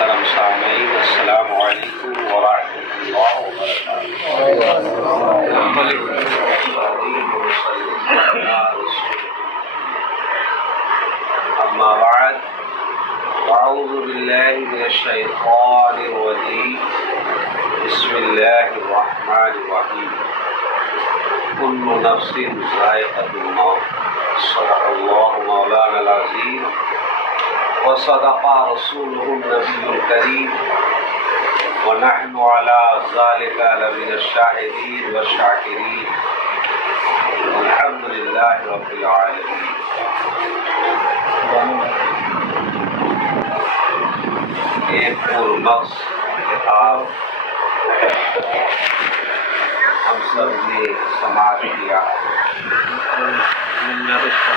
محترم سامعین، السلام علیکم ورحمۃ اللہ وبرکاتہ۔ اما بعد، اعوذ باللہ من الشیطان الرجیم، بسم اللہ الرحمن الرحیم۔ کل نفس ذائقۃ الموت، صدق اللہ مولانا العظیم وصدق رسوله النبی الکریم، ونحن على ذلك لمن الشاہدین والشاکرین، والحمد للہ رب العالمین۔ ایک پرمغز کتاب ہم سب نے سماعت کیا۔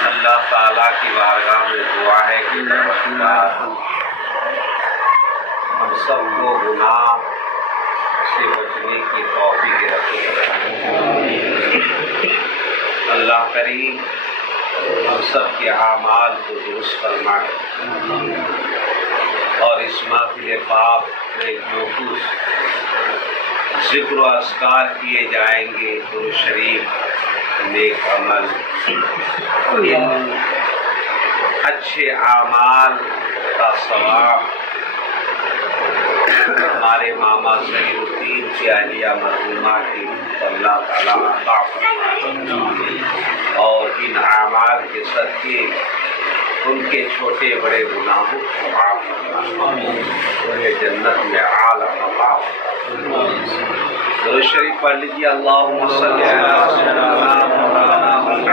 اللہ تعالیٰ کی بارگاہ میں دعا ہے کہ ہم سب کو گناہ سے بچنے کی توفیق رکھے۔ اللہ کریم ہم سب کے اعمال کو درست فرمائے، اور اس محفل پاک میں جو کچھ ذکر و اذکار کیے جائیں گے، درود شریف، نیک عمل، ان اچھے اعمال کا ثواب ہمارے ماما ظہیر الدین کی اہلیہ مرحومہ کی اللہ تعالیٰ عطا فرمائے، اور ان اعمال کے صدقے ان کے چھوٹے بڑے گناہوں کو معاف فرمائے، انہیں جنت میں اعلیٰ مقام فرمائے۔ درود شریف پڑھ لیجیے، اللہم صلی علی سیدنا مولانا محمد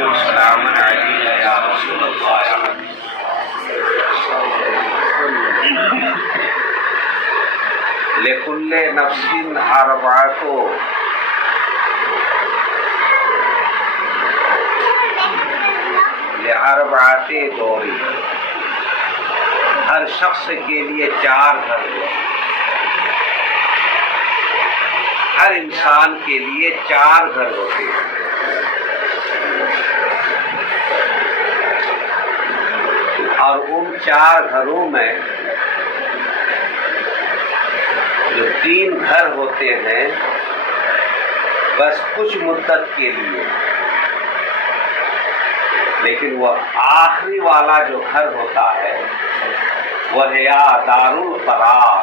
وسلام علیہ یا رسول اللہ۔ لکل نفس اربعۃ، لاربعۃ دور، ہر شخص کے لیے 4 گھر ہوتے ہیں، ہر انسان کے لیے 4 گھر ہوتے ہیں۔ اور ان 4 گھروں میں جو 3 گھر ہوتے ہیں بس کچھ مدت کے لیے، لیکن وہ آخری والا جو گھر ہوتا ہے وہ ہے دار القرار،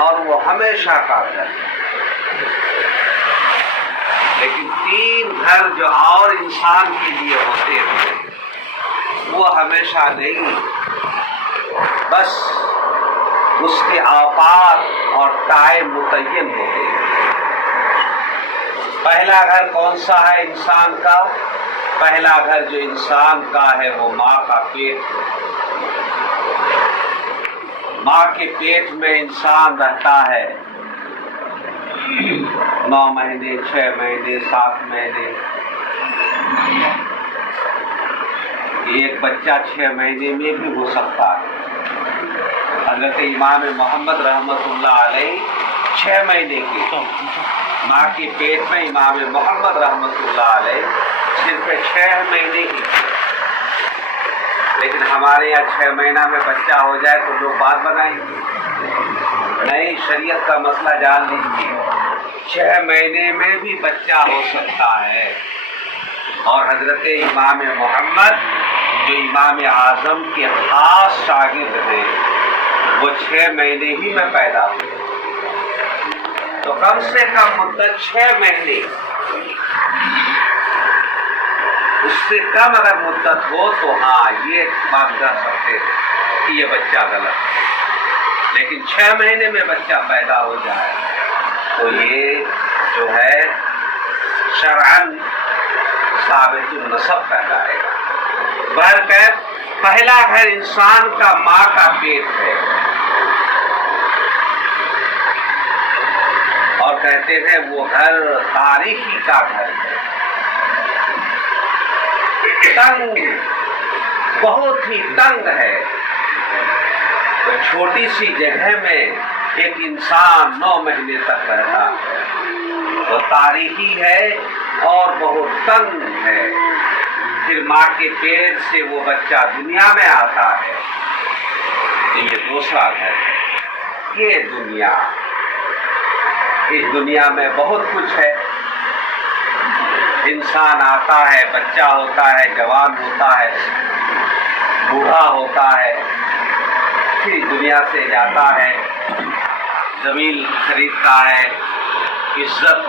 اور وہ ہمیشہ کا گھر ہے۔ لیکن 3 گھر جو اور انسان کے لیے ہوتے ہیں وہ ہمیشہ نہیں، بس اس کے اوقات اور ٹائم متعین ہوتے ہیں۔ پہلا گھر کون سا ہے انسان کا؟ پہلا گھر جو انسان کا ہے وہ ماں کا پیٹ ہے۔ ماں کے پیٹ میں انسان رہتا ہے 9 مہینے، 6 مہینے، 7 مہینے۔ ایک بچہ 6 مہینے میں بھی ہو سکتا ہے۔ حضرت امام محمد رحمۃ اللہ علیہ 6 مہینے کے ماں کے پیٹ میں امام محمد رحمۃ اللہ علیہ صرف 6 مہینے کی، لیکن ہمارے یہاں 6 مہینہ میں بچہ ہو جائے تو لوگ بات بنائیں گے۔ نئی شریعت کا مسئلہ جان لیجیے، 6 مہینے میں بھی بچہ ہو سکتا ہے۔ اور حضرت امام محمد جو امام اعظم کے خاص شاگرد تھے وہ 6 مہینے ہی میں پیدا ہوئے، تو کم سے کم مدت 6 مہینے۔ اس سے کم اگر مدت ہو تو ہاں یہ بات کر سکتے کہ یہ بچہ غلط ہے، لیکن 6 مہینے میں بچہ پیدا ہو جائے تو یہ جو ہے شرعاً ثابت النسب کہلائے گا۔ بہرکیف پہلا گھر انسان کا ماں کا پیٹ ہے، اور کہتے ہیں وہ گھر تاریخی کا گھر ہے، تنگ، بہت ہی تنگ ہے۔ تو چھوٹی سی جگہ میں ایک انسان 9 مہینے تک رہتا ہے، وہ تاریخی ہے اور بہت تنگ ہے۔ پھر ماں کے پیٹ سے وہ بچہ دنیا میں آتا ہے تو یہ دوسرا گھر ہے۔ یہ دنیا، اس دنیا میں بہت کچھ ہے۔ انسان آتا ہے، بچہ ہوتا ہے، جوان ہوتا ہے، بوڑھا ہوتا ہے، پھر دنیا سے جاتا ہے، زمین خریدتا ہے، عزت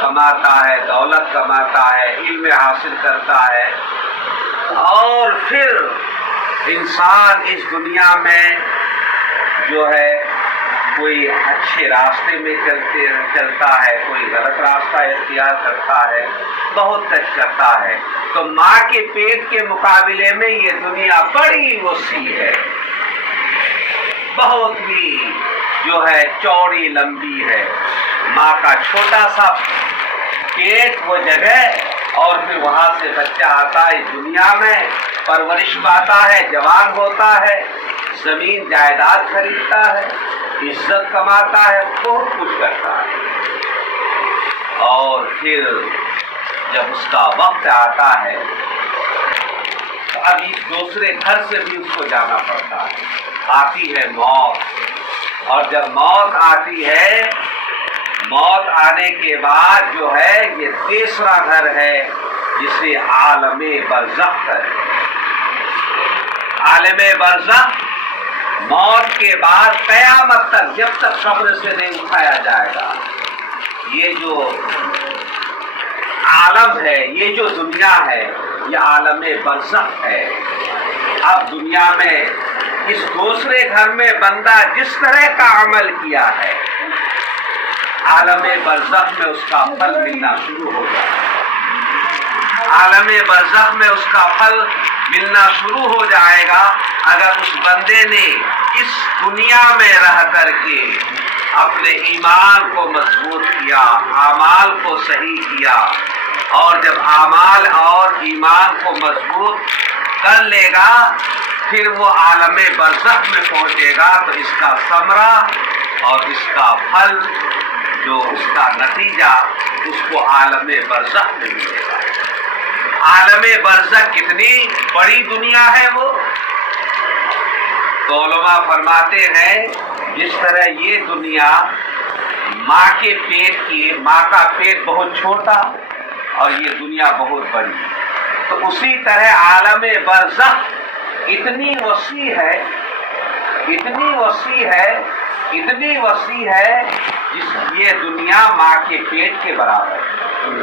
کماتا ہے، دولت کماتا ہے، علم حاصل کرتا ہے، اور پھر انسان اس دنیا میں جو ہے کوئی اچھے راستے میں چلتا ہے، کوئی غلط راستہ اختیار کرتا ہے، بہت کچھ کرتا ہے۔ تو ماں کے پیٹ کے مقابلے میں یہ دنیا بڑی وسیع ہے، بہت ہی جو ہے چوڑی لمبی ہے۔ ماں کا چھوٹا سا پیٹ وہ جگہ، اور پھر وہاں سے بچہ آتا ہے دنیا میں، پرورش پاتا ہے، جوان ہوتا ہے، زمین جائیداد خریدتا ہے، عزت کماتا ہے، بہت کچھ کرتا ہے، اور پھر جب اس کا وقت آتا ہے تو ابھی دوسرے گھر سے بھی اس کو جانا پڑتا ہے۔ آتی ہے موت، اور جب موت آتی ہے، موت آنے کے بعد جو ہے یہ تیسرا گھر ہے جسے عالم برزخ ہے۔ عالم برزخ موت کے بعد قیامت تک، جب تک قبر سے نہیں اٹھایا جائے گا، یہ جو عالم ہے، یہ جو دنیا ہے، یہ عالم برزخ ہے۔ اب دنیا میں اس دوسرے گھر میں بندہ جس طرح کا عمل کیا ہے، عالم برزخ میں اس کا پھل ملنا شروع ہو جائے گا۔ عالم برزخ میں اس کا پھل ملنا شروع ہو جائے گا اگر اس بندے نے اس دنیا میں رہ کر کے اپنے ایمان کو مضبوط کیا، اعمال کو صحیح کیا، اور جب اعمال اور ایمان کو مضبوط کر لے گا پھر وہ عالم برزخ میں پہنچے گا تو اس کا ثمرہ اور اس کا پھل، جو اس کا نتیجہ، اس کو عالم برزخ میں ملے گا۔ عالم برزخ کتنی بڑی دنیا ہے وہ، تو علماء فرماتے ہیں جس طرح یہ دنیا ماں کے پیٹ کی، ماں کا پیٹ بہت چھوٹا اور یہ دنیا بہت بڑی، تو اسی طرح عالم برزخ اتنی وسیع ہے، اتنی وسیع ہے، اتنی وسیع ہے یہ دنیا ماں کے پیٹ کے برابر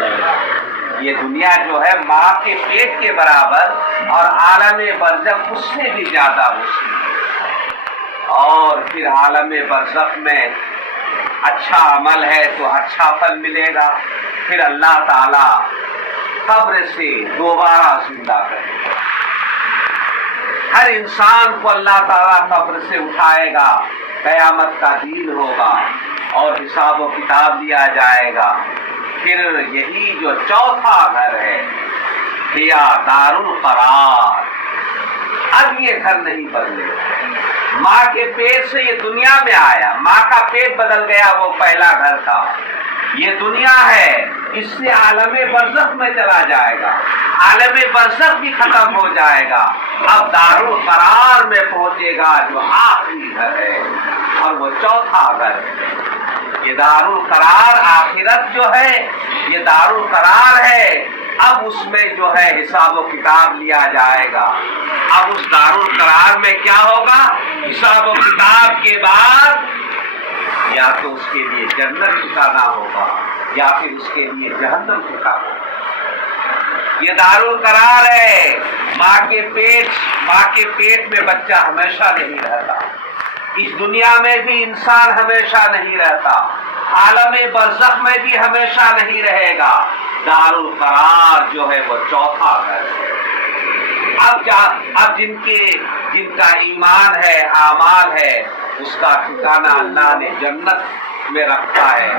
ہے۔ یہ دنیا جو ہے ماں کے پیٹ کے برابر، اور عالم برزخ اس سے بھی زیادہ وسیع ہے۔ اور پھر عالم برزخ میں اچھا عمل ہے تو اچھا پھل ملے گا، پھر اللہ تعالی قبر سے دوبارہ زندہ کرے گا۔ ہر انسان کو اللہ تعالیٰ قبر سے اٹھائے گا، قیامت کا دن ہوگا اور حساب و کتاب لیا جائے گا۔ پھر یہی جو چوتھا گھر ہے، یا دار القرار، اب یہ گھر نہیں بدلے گا۔ ماں کے پیٹ سے یہ دنیا میں آیا، ماں کا پیٹ بدل گیا، وہ پہلا گھر تھا، یہ دنیا ہے، اس سے عالم برزخ میں چلا جائے گا، عالم برزخ بھی ختم ہو جائے گا، اب دار القرار میں پہنچے گا جو آخری گھر ہے، اور وہ چوتھا گھر ہے۔ یہ دار القرار آخرت جو ہے یہ دار القرار ہے، اب اس میں جو ہے حساب و کتاب لیا جائے گا۔ اب اس دار القرار میں کیا ہوگا؟ حساب و کتاب کے بعد یا تو اس کے لیے جنت ٹھکانا ہوگا یا پھر اس کے لیے جہنم ٹھکانا ہوگا۔ یہ دار القرار ہے۔ ماں کے پیٹ میں بچہ ہمیشہ نہیں رہتا، اس دنیا میں بھی انسان ہمیشہ نہیں رہتا، عالم برزخ میں بھی ہمیشہ نہیں رہے گا۔ دار القرار جو ہے وہ چوتھا گھر ہے۔ اب جن کا ایمان ہے، اعمال ہے، اس کا ٹھکانہ اللہ نے جنت میں رکھا ہے،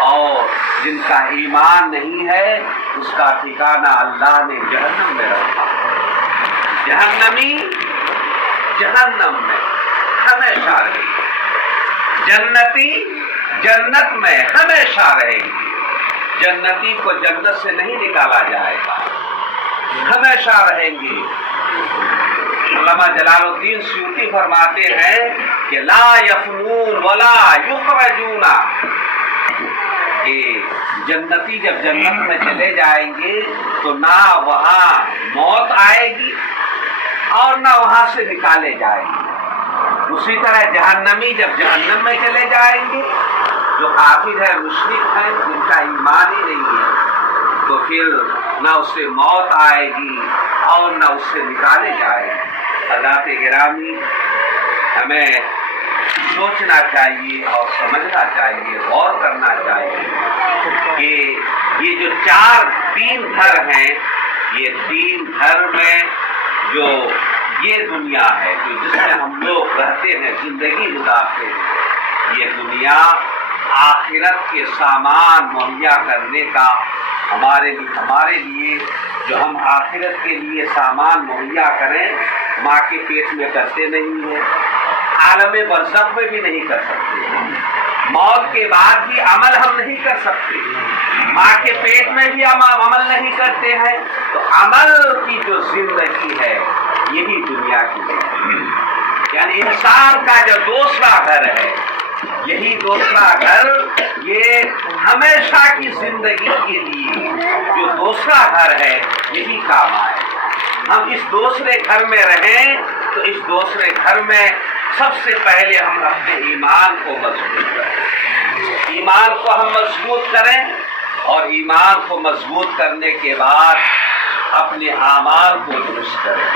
اور جن کا ایمان نہیں ہے اس کا ٹھکانہ اللہ نے جہنم میں رکھا ہے۔ جہنمی جہنم میں ہمیشہ رہے گی، جنتی جنت میں ہمیشہ رہے گی۔ جنتی کو جنت سے نہیں نکالا جائے گا، ہمیشہ رہیں گے۔ علامہ جلال الدین سیوطی فرماتے ہیں کہ لا یفنون ولا یخرجون، کہ جنتی جب جنت میں چلے جائیں گے تو نہ وہاں موت آئے گی اور نہ وہاں سے نکالے جائیں گے۔ اسی طرح جہنمی جب جہنم میں چلے جائیں گے، جو کافر ہے مشرک ہے جن کا ایمان ہی نہیں ہے، تو پھر نہ اس سے موت آئے گی اور نہ اس سے نکالے جائیں گے۔ حضرات گرامی، ہمیں سوچنا چاہیے اور سمجھنا چاہیے، غور کرنا چاہیے کہ یہ جو تین گھر ہیں، یہ تین گھر میں جو یہ دنیا ہے جس میں ہم لوگ رہتے ہیں، زندگی گزارتے ہیں، یہ دنیا آخرت کے سامان مہیا کرنے کا ہمارے لیے جو ہم آخرت کے لیے سامان مہیا کریں، ماں کے پیٹ میں کرتے نہیں ہیں، عالم برزخ میں بھی نہیں کر سکتے، موت کے بعد بھی عمل ہم نہیں کر سکتے، ماں کے پیٹ میں بھی ہم عمل نہیں کرتے ہیں۔ تو عمل کی جو زندگی ہے یہی دنیا کی ہے، یعنی انسان کا جو دوسرا گھر ہے، یہی دوسرا گھر یہ ہمیشہ کی زندگی کے لیے جو دوسرا گھر ہے یہی کام آئے۔ ہم اس دوسرے گھر میں رہیں تو اس دوسرے گھر میں سب سے پہلے ہم اپنے ایمان کو مضبوط کریں، ایمان کو ہم مضبوط کریں، اور ایمان کو مضبوط کرنے کے بعد اپنے اعمال کو درست کریں،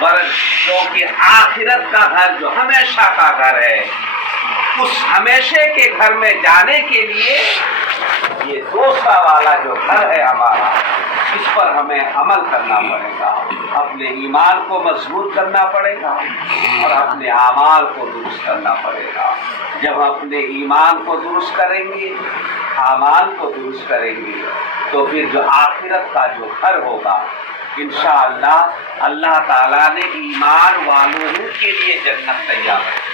کیونکہ آخرت کا گھر جو ہمیشہ کا گھر ہے، اس ہمیشہ کے گھر میں جانے کے لیے یہ دوسرا والا جو گھر ہے ہمارا، اس پر ہمیں عمل کرنا پڑے گا، اپنے ایمان کو مضبوط کرنا پڑے گا اور اپنے اعمال کو درست کرنا پڑے گا۔ جب اپنے ایمان کو درست کریں گے، اعمال کو درست کریں گے، تو پھر جو آخرت کا جو گھر ہوگا انشاءاللہ اللہ تعالیٰ نے ایمان والوں کے لیے جنت تیار ہے۔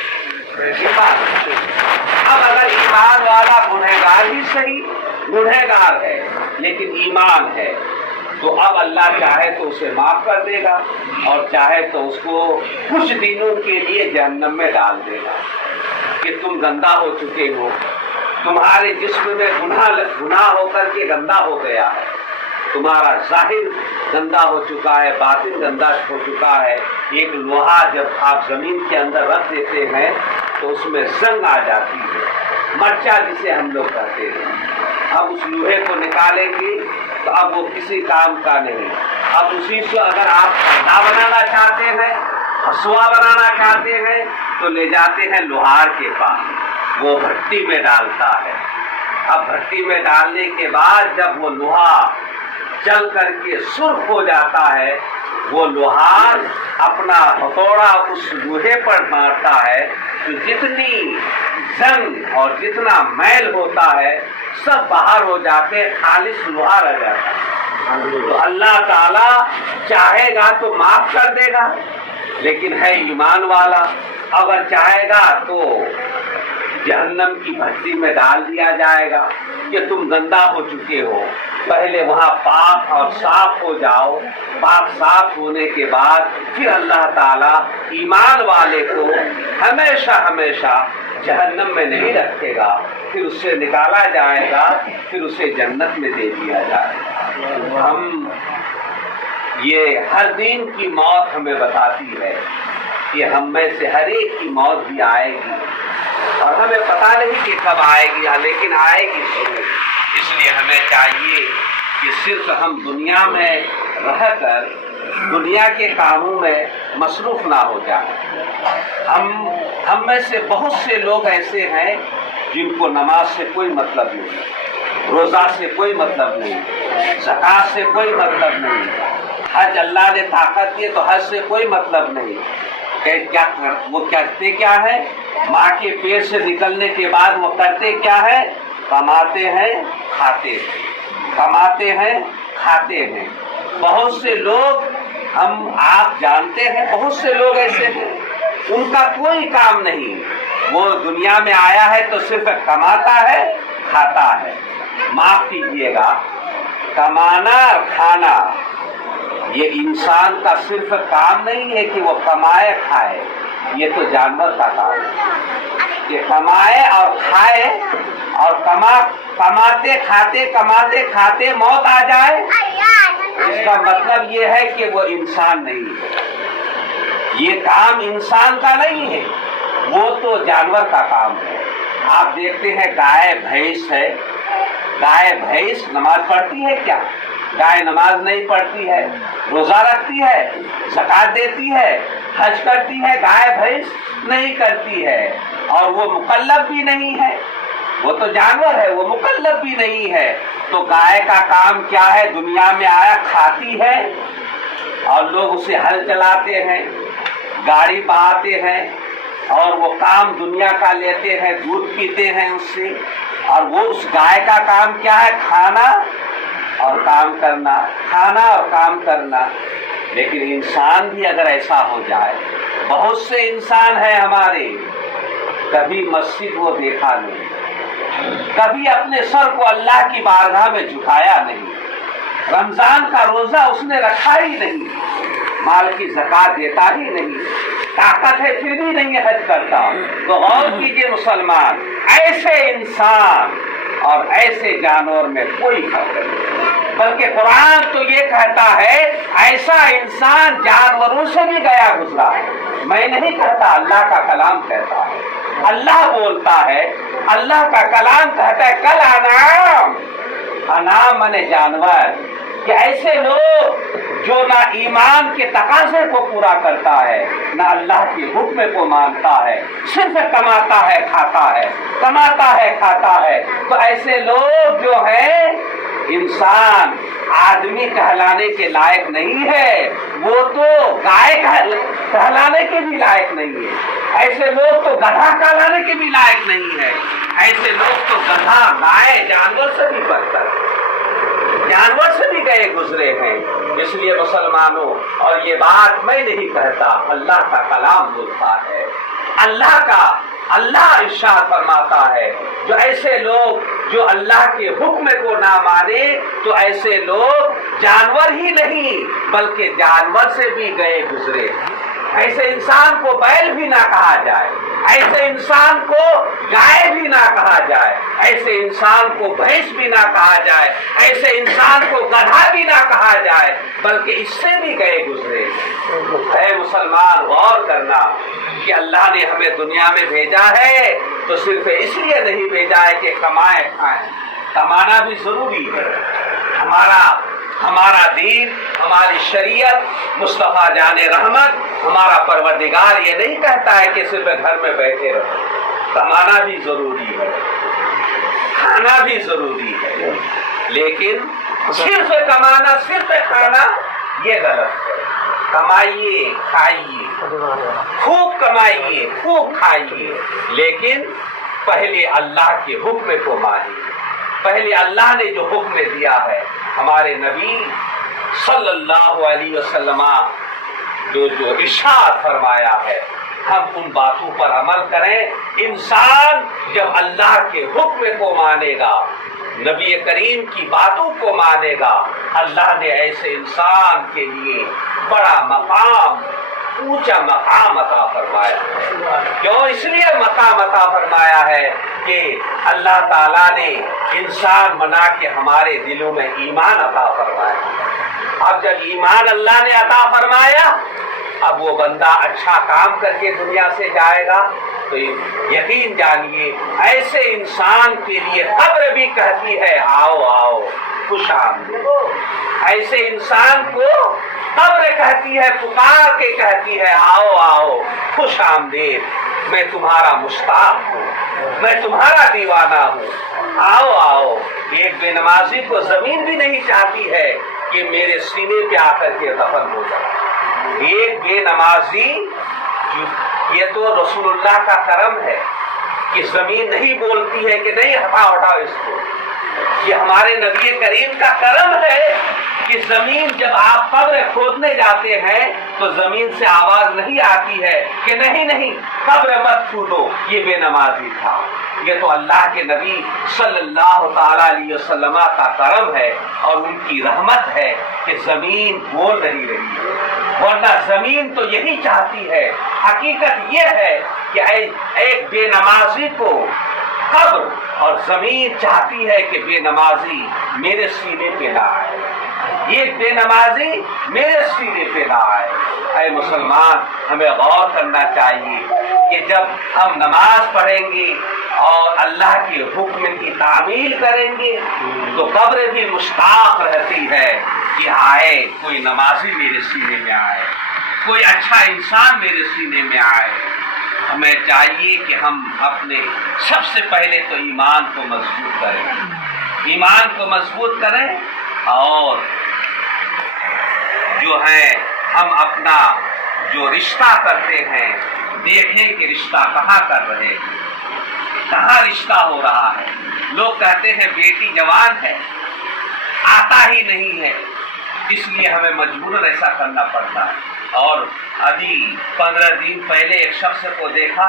اب اگر ایمان والا گنہگار ہی صحیح، گنہگار ہے لیکن ایمان ہے، تو اب اللہ چاہے تو اسے معاف کر دے گا اور چاہے تو اس کو کچھ دنوں کے لیے جہنم میں ڈال دے گا کہ تم گندا ہو چکے ہو، تمہارے جسم میں گناہ ہو کر کے گندا ہو گیا ہے، تمہارا ظاہر گندا ہو چکا ہے، باطن گندا ہو چکا ہے۔ ایک لوہا جب آپ زمین کے اندر رکھ دیتے ہیں تو اس میں زنگ آ جاتی ہے، مرچا جسے ہم لوگ کہتے ہیں۔ اب اس لوہے کو نکالیں گے تو اب وہ کسی کام کا نہیں، اب اسی سے اگر آپ پردہ بنانا چاہتے ہیں، ہسوا بنانا چاہتے ہیں، تو لے جاتے ہیں لوہار کے پاس، وہ بھٹی میں ڈالتا ہے۔ اب بھٹی میں ڈالنے کے بعد جب وہ لوہا جل کر کے سرخ ہو جاتا ہے، وہ لوہار اپنا ہتھوڑا اس لوہے پر مارتا ہے تو جتنی زنگ اور جتنا میل ہوتا ہے سب باہر ہو جاتے، خالص لوہا رہ جاتا ہے۔ تو اللہ تعالیٰ چاہے گا تو معاف کر دے گا، لیکن ہے ایمان والا، اگر چاہے گا تو جہنم کی بھٹی میں ڈال دیا جائے گا کہ تم گندا ہو چکے ہو، پہلے وہاں پاک اور صاف ہو جاؤ، پاک صاف ہونے کے بعد پھر اللہ تعالیٰ ایمان والے کو ہمیشہ ہمیشہ جہنم میں نہیں رکھے گا، پھر اس سے نکالا جائے گا، پھر اسے جنت میں دے دیا جائے گا۔ ہم یہ ہر دن کی موت ہمیں بتاتی ہے کہ ہم میں سے ہر ایک کی موت بھی آئے گی، اور ہمیں پتہ نہیں کہ کب آئے گی، لیکن آئے گی ضرور۔ اس لیے ہمیں چاہیے کہ صرف ہم دنیا میں رہ کر دنیا کے کاموں میں مصروف نہ ہو جائیں۔ ہم میں سے بہت سے لوگ ایسے ہیں جن کو نماز سے کوئی مطلب نہیں، روزہ سے کوئی مطلب نہیں، زکوٰۃ سے کوئی مطلب نہیں، حج اللہ نے طاقت دی تو حج سے کوئی مطلب نہیں۔ وہ کرتے کیا ہے؟ ماں کے پیٹ سے نکلنے کے بعد وہ کرتے کیا ہے؟ کماتے ہیں کھاتے ہیں، کماتے ہیں کھاتے ہیں۔ بہت سے لوگ آپ جانتے ہیں، بہت سے لوگ ایسے ہیں ان کا کوئی کام نہیں، وہ دنیا میں آیا ہے تو صرف کماتا ہے کھاتا ہے۔ معاف کیجیے گا، کمانا اور کھانا یہ انسان کا صرف کام نہیں ہے کہ وہ کمائے کھائے، یہ تو جانور کا کام ہے کہ کمائے اور کھائے، اور کماتے کھاتے موت آ جائے۔ اس کا مطلب یہ ہے کہ وہ انسان نہیں ہے، یہ کام انسان کا نہیں ہے، وہ تو جانور کا کام ہے۔ آپ دیکھتے ہیں گائے بھینس ہے، گائے بھینس نماز پڑھتی ہے کیا؟ گائے نماز نہیں پڑھتی ہے، روزہ رکھتی ہے، زکات دیتی ہے، حج کرتی ہے، گائے بھینس نہیں کرتی ہے، اور وہ مکلف بھی نہیں ہے، وہ تو جانور ہے، وہ مکلف بھی نہیں ہے۔ تو گائے کا کام کیا ہے؟ دنیا میں آیا کھاتی ہے، اور لوگ اسے ہل چلاتے ہیں، گاڑی بہاتے ہیں، اور وہ کام دنیا کا لیتے ہیں، دودھ پیتے ہیں اس سے، اور وہ اس گائے کا کام کیا ہے؟ کھانا اور کام کرنا، کھانا اور کام کرنا۔ لیکن انسان بھی اگر ایسا ہو جائے، بہت سے انسان ہیں ہمارے، کبھی مسجد وہ دیکھا نہیں، کبھی اپنے سر کو اللہ کی بارگاہ میں جھکایا نہیں، رمضان کا روزہ اس نے رکھا ہی نہیں، مال کی زکات دیتا ہی نہیں، طاقت ہے پھر بھی نہیں حج کرتا۔ تو غور کیجئے مسلمان، ایسے انسان اور ایسے جانور میں کوئی فرق نہیں، بلکہ قرآن تو یہ کہتا ہے ایسا انسان جانوروں سے بھی گیا گزرا ہے۔ میں نہیں کہتا، اللہ کا کلام کہتا ہے، اللہ بولتا ہے، اللہ کا کلام کہتا ہے کل انعام من جانور، کہ ایسے لوگ جو نہ ایمان کے تقاضے کو پورا کرتا ہے، نہ اللہ کے حکم کو مانتا ہے، صرف کماتا ہے کھاتا ہے، کماتا ہے کھاتا ہے، تو ایسے لوگ جو ہیں انسان آدمی کہلانے کے لائق نہیں ہے، وہ تو گائے کہلانے کے بھی لائق نہیں ہے، ایسے لوگ تو گدھا کہلانے کے بھی لائق نہیں ہے، ایسے لوگ تو گدھا گائے جانور سے بھی بدتر، جانور سے بھی گئے گزرے ہیں۔ اس لیے مسلمانوں، اور یہ بات میں نہیں کہتا، اللہ کا کلام بولتا ہے، اللہ ارشاد فرماتا ہے، جو ایسے لوگ جو اللہ کے حکم کو نہ مانے، تو ایسے لوگ جانور ہی نہیں بلکہ جانور سے بھی گئے گزرے۔ ایسے انسان کو بیل بھی نہ کہا جائے، ایسے انسان کو گائے بھی نہ کہا جائے، ایسے انسان کو بھینس بھی نہ کہا جائے، ایسے انسان کو گدھا بھی نہ کہا جائے، بلکہ اس سے بھی گئے گزرے۔ اے مسلمان، غور کرنا کہ اللہ نے ہمیں دنیا میں بھیجا ہے تو صرف اس لیے نہیں بھیجا ہے کہ کمائے کھائیں، کمانا بھی ضروری ہے۔ ہمارا دین، ہماری شریعت، مصطفیٰ جان رحمت، ہمارا پروردگار یہ نہیں کہتا ہے کہ صرف گھر میں بیٹھے رہو، کمانا بھی ضروری ہے، کھانا بھی ضروری ہے، لیکن صرف کمانا، صرف کھانا یہ غلط ہے۔ کمائیے، کھائیے، خوب کمائیے، خوب کھائیے، لیکن پہلے اللہ کے حکم کو مانیے۔ پہلے اللہ نے جو حکم دیا ہے، ہمارے نبی صلی اللہ علیہ وسلم جو ارشاد فرمایا ہے، ہم ان باتوں پر عمل کریں۔ انسان جب اللہ کے حکم کو مانے گا، نبی کریم کی باتوں کو مانے گا، اللہ نے ایسے انسان کے لیے بڑا مقام، اونچا مقام عطا فرمایا ہے۔ کیوں؟ اس لیے مقام عطا فرمایا ہے کہ اللہ تعالیٰ نے انسان بنا کے ہمارے دلوں میں ایمان عطا فرمایا۔ اب جب ایمان اللہ نے عطا فرمایا، اب وہ بندہ اچھا کام کر کے دنیا سے جائے گا، تو یقین جانیے ایسے انسان کے لیے قبر بھی کہتی ہے آؤ آؤ، خوش آمدید۔ ایسے انسان کو قبر کہتی ہے، پکار کے کہتی ہے آؤ آؤ، خوش آمدید، میں تمہارا مشتاق ہوں، میں تمہارا دیوانہ ہوں، آؤ آؤ۔ ایک بے نمازی کو زمین بھی نہیں چاہتی ہے کہ میرے سینے پہ آ کر کے دفن ہو جائے۔ ایک بے نمازی، یہ تو رسول اللہ کا کرم ہے کہ زمین نہیں بولتی ہے کہ نہیں ہٹاؤ اس کو، یہ ہمارے نبی کریم کا کرم ہے کہ زمین جب آپ قبر کھودنے جاتے ہیں تو زمین سے آواز نہیں آتی ہے کہ نہیں نہیں قبر مت کھودو، یہ بے نمازی تھا۔ یہ تو اللہ کے نبی صلی اللہ تعالی علیہ وسلم کا کرم ہے اور ان کی رحمت ہے کہ زمین بول نہیں رہی ہے، ورنہ زمین تو یہی چاہتی ہے۔ حقیقت یہ ہے کہ ایک بے نمازی کو قبر اور زمین چاہتی ہے کہ بے نمازی میرے سینے پہ نہ آئے، یہ بے نمازی میرے سینے پہ نہ آئے۔ اے مسلمان، ہمیں غور کرنا چاہیے کہ جب ہم نماز پڑھیں گے اور اللہ کے حکم کی تعمیل کریں گے تو قبر بھی مشتاق رہتی ہے کہ آئے کوئی نمازی میرے سینے میں آئے، کوئی اچھا انسان میرے سینے میں آئے۔ ہمیں چاہیے کہ ہم اپنے سب سے پہلے تو ایمان کو مضبوط کریں، ایمان کو مضبوط کریں، اور جو ہے ہم اپنا جو رشتہ کرتے ہیں دیکھیں کہ رشتہ کہاں کر رہے ہیں، کہاں رشتہ ہو رہا ہے۔ لوگ کہتے ہیں بیٹی جوان ہے، آتا ہی نہیں ہے، اس لیے ہمیں مجبوراً ایسا کرنا پڑتا ہے۔ اور ابھی 15 دن پہلے ایک شخص کو دیکھا،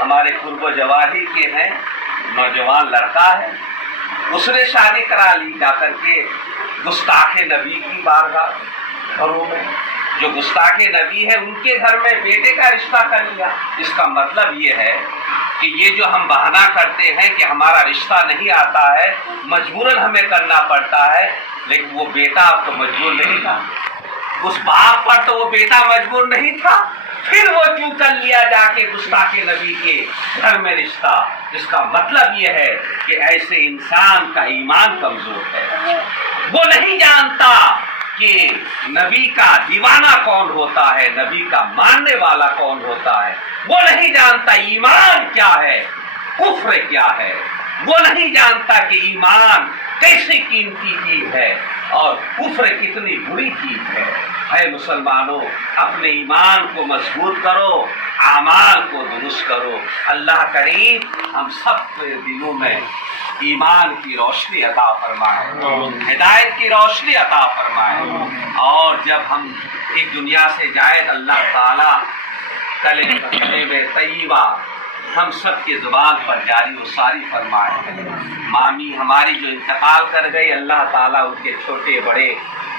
ہمارے قرب و جواہی کے ہیں، نوجوان لڑکا ہے، اس نے شادی کرا لی جا کر کے گستاخ نبی کی بارگاہ گھروں میں، جو گستاخ نبی ہے ان کے گھر میں بیٹے کا رشتہ کر لیا۔ اس کا مطلب یہ ہے کہ یہ جو ہم بہانہ کرتے ہیں کہ ہمارا رشتہ نہیں آتا ہے، مجبوراً ہمیں کرنا پڑتا ہے، لیکن وہ بیٹا اب تو مجبور نہیں تھا، اس باپ پر تو وہ بیٹا مجبور نہیں تھا، پھر وہ کیوں کر لیا جا کے گستاخ نبی کے گھر میں رشتہ۔ اس کا مطلب یہ ہے کہ ایسے انسان کا ایمان کمزور ہے، وہ نہیں جانتا کہ نبی کا دیوانہ کون ہوتا ہے، نبی کا ماننے والا کون ہوتا ہے، وہ نہیں جانتا ایمان کیا ہے، کفر کیا ہے، وہ نہیں جانتا کہ ایمان کیسی قیمتی چیز ہے اور کفر کتنی بری چیز ہے۔ اے مسلمانوں، اپنے ایمان کو مضبوط کرو، اعمال کو درست کرو۔ اللہ کریم ہم سب کے دلوں میں ایمان کی روشنی عطا فرمائے، ہدایت کی روشنی عطا فرمائے، اور جب ہم ایک دنیا سے جائیں اللہ تعالیٰ کلمہ طیبہ ہم سب کے زبان پر جاری و ساری فرمائے۔ مامی ہماری جو انتقال کر گئی، اللہ تعالیٰ ان کے چھوٹے بڑے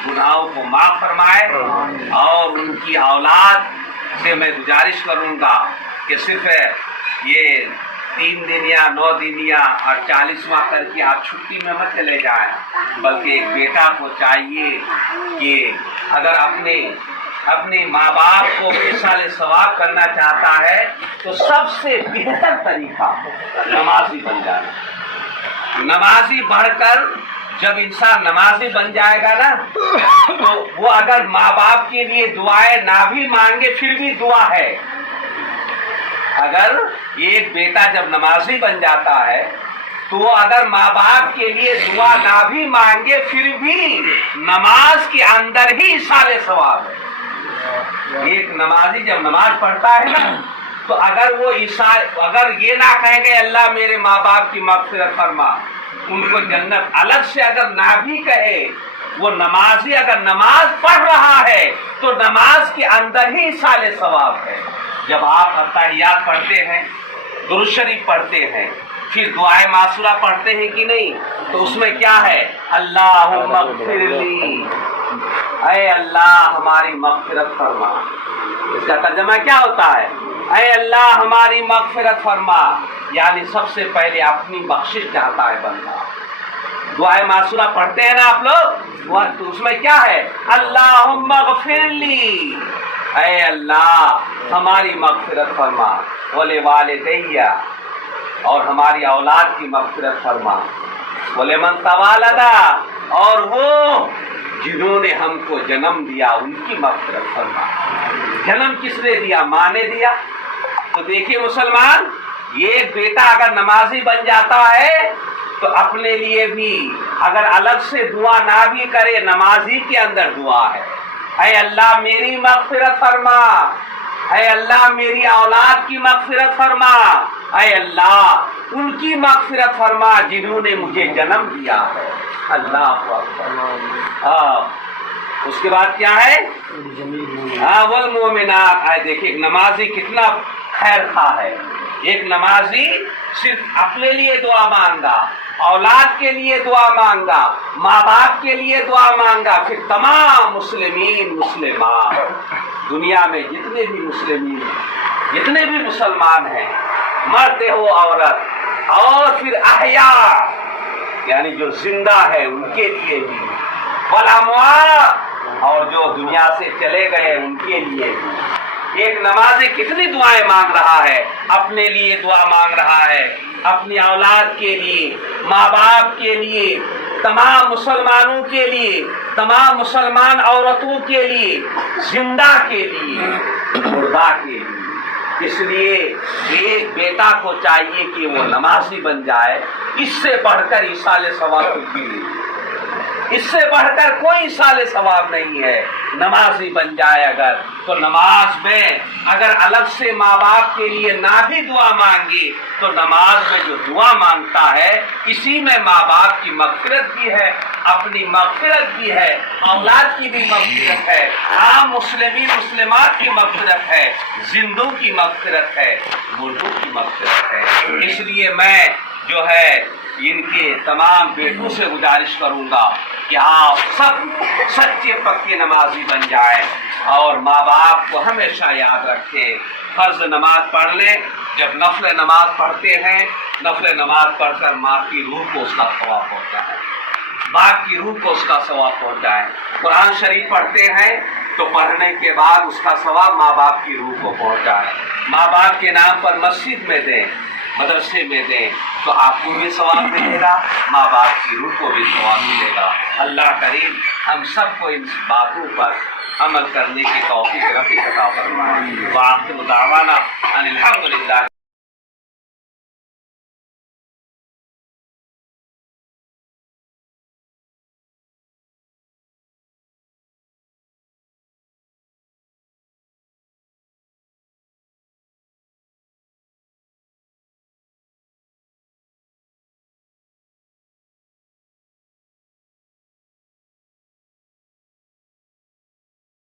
گناہوں کو معاف فرمائے، اور ان کی اولاد سے میں گزارش کروں گا کہ صرف یہ 3 دن یا 9 دن یا 40واں کر کے آپ چھٹی میں مت چلے جائیں، بلکہ ایک بیٹا کو چاہیے کہ اگر اپنے ماں باپ کو مثال ثواب کرنا چاہتا ہے تو سب سے بہتر طریقہ نمازی بن جانا۔ نمازی بڑھ کر جب انسان نمازی بن جائے گا نا تو وہ اگر ماں باپ کے لیے دعائیں نہ بھی مانگے پھر بھی دعا ہے۔ اگر ایک بیٹا جب نمازی بن جاتا ہے تو وہ اگر ماں باپ کے لیے دعا نہ بھی مانگے پھر بھی نماز کے اندر ہی ایصال ثواب ہے۔ ایک نمازی جب نماز پڑھتا ہے نا تو اگر یہ نہ کہے گے اللہ میرے ماں باپ کی مغفرت فرما، ان کو جنت، الگ سے اگر نہ بھی کہے، وہ نمازی اگر نماز پڑھ رہا ہے تو نماز کے اندر ہی ایصال ثواب ہے۔ جب آپ اتحیات پڑھتے ہیں، درود شریف پڑھتے ہیں، پھر دعائے معصورہ پڑھتے ہیں کہ نہیں، تو اس میں کیا ہے؟ اللہم اغفر لی، اے اللہ ہماری مغفرت فرما۔ اس کا ترجمہ کیا ہوتا ہے؟ اے اللہ ہماری مغفرت فرما، یعنی سب سے پہلے اپنی بخشش چاہتا ہے بندہ۔ دعائے معصورہ پڑھتے ہیں نا آپ لوگ، تو اس میں کیا ہے؟ اللہم اغفر لی، اے اللہ ہماری مغفرت فرما، ولوالدیہ، اور ہماری اولاد کی مغفرت فرما، ولمن توالدا، اور وہ جنہوں نے ہم کو جنم دیا ان کی مغفرت فرما۔ جنم کس نے دیا؟ ماں نے دیا۔ تو دیکھیے مسلمان، یہ بیٹا اگر نمازی بن جاتا ہے تو اپنے لیے بھی اگر الگ سے دعا نہ بھی کرے، نمازی کے اندر دعا ہے، اے اللہ میری مغفرت فرما، اے اللہ میری اولاد کی مغفرت فرما، اے اللہ ان کی مغفرت فرما جنہوں نے مجھے جنم دیا ہے۔ اللہ اس کے بعد کیا ہے؟ ہاں والمومنات. آئے دیکھیں ایک نمازی کتنا خیر خواہ ہے. ایک نمازی صرف اپنے لیے دعا مانگا، اولاد کے لیے دعا مانگا، ماں باپ کے لیے دعا مانگا، پھر تمام مسلمین مسلمان دنیا میں جتنے بھی مسلمین جتنے بھی مسلمان ہیں، مرد ہو عورت، اور پھر احیاء یعنی جو زندہ ہے ان کے لیے بھی، والاموات اور جو دنیا سے چلے گئے ان کے لیے بھی. ایک نمازی کتنی دعائیں مانگ رہا ہے، اپنے لیے دعا مانگ رہا ہے، اپنی اولاد کے لیے، ماں باپ کے لیے، تمام مسلمانوں کے لیے، تمام مسلمان عورتوں کے لیے، زندہ کے لیے، مردہ کے لیے. اس لیے ایک بیٹا کو چاہیے کہ وہ نمازی بن جائے. اس سے بڑھ کر ایصال ثواب کچھ بھی نہیں، اس سے بڑھ کر کوئی ایصال ثواب نہیں ہے. نمازی بن جائے اگر تو نماز میں اگر الگ سے ماں باپ کے لیے نہ بھی دعا مانگی تو نماز میں جو دعا مانگتا ہے اسی میں ماں باپ کی مغفرت بھی ہے، اپنی مغفرت بھی ہے، اولاد کی بھی مغفرت ہے، عام مسلمین مسلمات کی مغفرت ہے، زندوں کی مغفرت ہے، مردوں کی مغفرت ہے. اس لیے میں جو ہے ان کے تمام بیٹوں سے گزارش کروں گا کہ آپ سب سچے پکے نمازی بن جائیں اور ماں باپ کو ہمیشہ یاد رکھیں. فرض نماز پڑھ لیں، جب نفل نماز پڑھتے ہیں نفل نماز پڑھ کر ماں کی روح کو اس کا ثواب پہنچتا ہے، باپ کی روح کو اس کا ثواب پہنچتا ہے. قرآن شریف پڑھتے ہیں تو پڑھنے کے بعد اس کا ثواب ماں باپ کی روح کو پہنچتا ہے. ماں باپ کے نام پر مسجد میں دیں، مدرسے میں دیں تو آپ کو بھی ثواب ملے گا، ماں باپ کی روح کو بھی ثواب ملے گا. اللہ کریم ہم سب کو ان باتوں پر عمل کرنے کی توفیق عطا فرمائے. وآخر دعوانا ان الحمد للہ.